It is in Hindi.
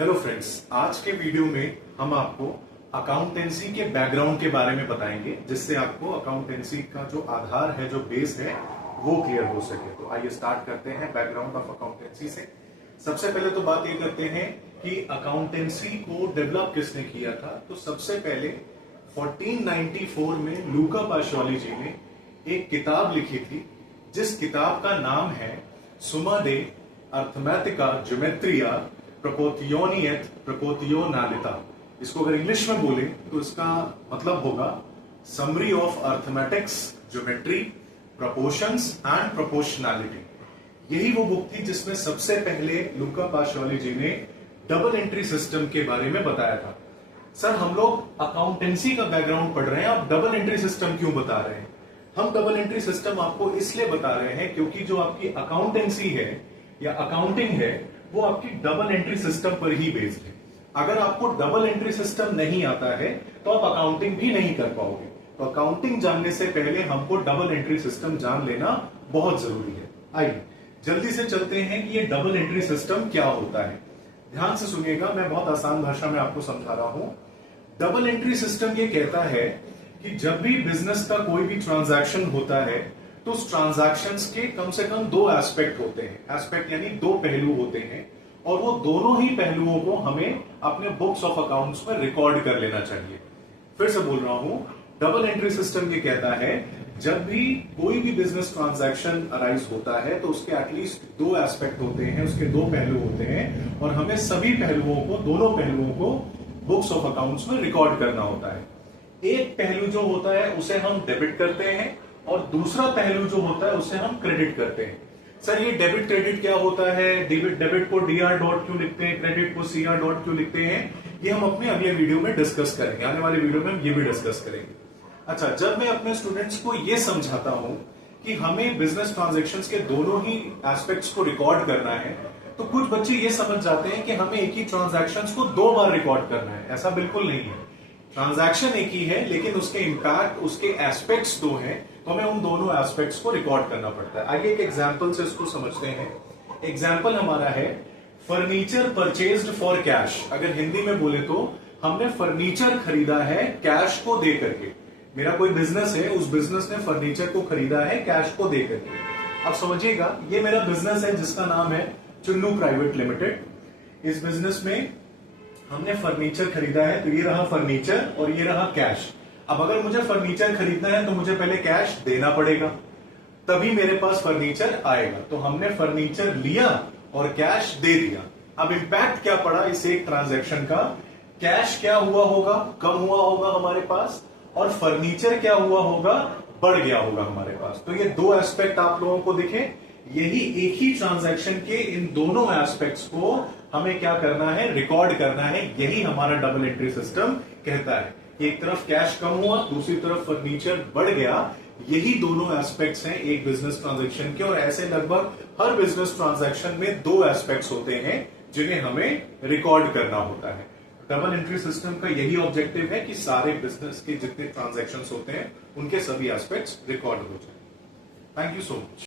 हेलो फ्रेंड्स, आज के वीडियो में हम आपको अकाउंटेंसी के बैकग्राउंड के बारे में बताएंगे, जिससे आपको अकाउंटेंसी का जो आधार है, जो बेस है, वो क्लियर हो सके। तो आइए स्टार्ट करते हैं बैकग्राउंड ऑफ अकाउंटेंसी से। सबसे पहले तो बात ये करते हैं कि अकाउंटेंसी को डेवलप किसने किया था। तो सबसे पहले 1494 में लूका पाशोली जी ने एक किताब लिखी थी, जिस किताब का नाम है सुमा डे अर्थमेटिका ज्योमेट्रिया प्रपोर्टियोनिएट प्रपोर्टियोनालिटा। इसको अगर इंग्लिश में बोले तो इसका मतलब होगा summary of arithmetics, geometry, proportions and proportionality. यही वो बुक थी जिसमें सबसे पहले लूका पाशोली जी ने डबल एंट्री सिस्टम के बारे में बताया था। सर, हम लोग अकाउंटेंसी का बैकग्राउंड पढ़ रहे हैं, आप डबल एंट्री सिस्टम क्यों बता रहे हैं? हम डबल एंट्री सिस्टम आपको इसलिए बता रहे हैं क्योंकि जो आपकी अकाउंटेंसी है या अकाउंटिंग है, वो आपकी डबल एंट्री सिस्टम पर ही बेस्ड है। अगर आपको डबल एंट्री सिस्टम नहीं आता है तो आप अकाउंटिंग भी नहीं कर पाओगे। तो अकाउंटिंग जानने से पहले हमको डबल एंट्री सिस्टम जान लेना बहुत जरूरी है। आइए जल्दी से चलते हैं कि ये डबल एंट्री सिस्टम क्या होता है। ध्यान से सुनिएगा, मैं बहुत आसान भाषा में आपको समझा रहा हूं। डबल एंट्री सिस्टम ये कहता है कि जब भी बिजनेस का कोई भी ट्रांजैक्शन होता है तो उस ट्रांजैक्शंस के कम से कम दो एस्पेक्ट होते हैं। एस्पेक्ट यानी दो पहलू होते हैं, और वो दोनों ही पहलुओं को हमें अपने बुक्स ऑफ अकाउंट्स में रिकॉर्ड कर लेना चाहिए। फिर से बोल रहा हूं, डबल एंट्री सिस्टम ये कहता है जब भी कोई भी बिजनेस ट्रांजैक्शन अराइज होता है तो उसके एटलीस्ट दो एस्पेक्ट होते हैं, उसके दो पहलू होते हैं, और हमें सभी पहलुओं को, दोनों पहलुओं को बुक्स ऑफ अकाउंट्स में रिकॉर्ड करना होता है। एक पहलू जो होता है उसे हम डेबिट करते हैं और दूसरा पहलू जो होता है उसे हम क्रेडिट करते हैं। सर, ये डेबिट क्रेडिट क्या होता है? डेबिट को डीआर डॉट क्यों लिखते हैं, क्रेडिट को सीआर डॉट क्यों लिखते हैं, ये हम अपने अगले वीडियो में डिस्कस करेंगे। आने वाले वीडियो में हम ये भी डिस्कस करेंगे। अच्छा, जब मैं अपने स्टूडेंट्स को ये समझाता हूं कि हमें बिजनेस ट्रांजेक्शन्स के दोनों ही एस्पेक्ट्स को रिकॉर्ड करना है, तो कुछ बच्चे ये समझ जाते हैं कि हमें एक ही ट्रांजैक्शंस को दो बार रिकॉर्ड करना है। ऐसा बिल्कुल नहीं है। ट्रांजैक्शन एक ही है, लेकिन उसके इंपैक्ट, उसके एस्पेक्ट्स दो हैं, तो हमें उन दोनों एस्पेक्ट्स को रिकॉर्ड करना पड़ता है। आइए एक एग्जांपल से इसको समझते हैं। एग्जांपल हमारा है फर्नीचर परचेज्ड फॉर कैश। अगर हिंदी में बोले तो हमने फर्नीचर खरीदा है कैश को दे करके। मेरा कोई बिजनेस है, उस बिजनेस ने फर्नीचर को खरीदा है कैश को दे करके। अब समझिएगा, ये मेरा बिजनेस है जिसका नाम है चुन्नू प्राइवेट लिमिटेड। इस बिजनेस में हमने फर्नीचर खरीदा है, तो ये रहा फर्नीचर और ये रहा कैश। अब अगर मुझे फर्नीचर खरीदना है तो मुझे पहले कैश देना पड़ेगा, तभी मेरे पास फर्नीचर आएगा। तो हमने फर्नीचर लिया और कैश दे दिया। अब इंपैक्ट क्या पड़ा इस एक ट्रांजैक्शन का? कैश क्या हुआ होगा? कम हुआ होगा हमारे पास, और फर्नीचर क्या हुआ होगा? बढ़ गया होगा हमारे पास। तो ये दो एस्पेक्ट आप लोगों को दिखे। यही एक ही ट्रांजैक्शन के इन दोनों एस्पेक्ट्स को हमें क्या करना है? रिकॉर्ड करना है। यही हमारा डबल एंट्री सिस्टम कहता है। एक तरफ कैश कम हुआ, दूसरी तरफ फर्नीचर बढ़ गया। यही दोनों एस्पेक्ट्स हैं एक बिजनेस ट्रांजैक्शन के, और ऐसे लगभग हर बिजनेस ट्रांजैक्शन में दो एस्पेक्ट्स होते हैं जिन्हें हमें रिकॉर्ड करना होता है। डबल एंट्री सिस्टम का यही ऑब्जेक्टिव है कि सारे बिजनेस के जितने ट्रांजैक्शंस होते हैं उनके सभी एस्पेक्ट्स रिकॉर्ड हो जाए। Thank you so much.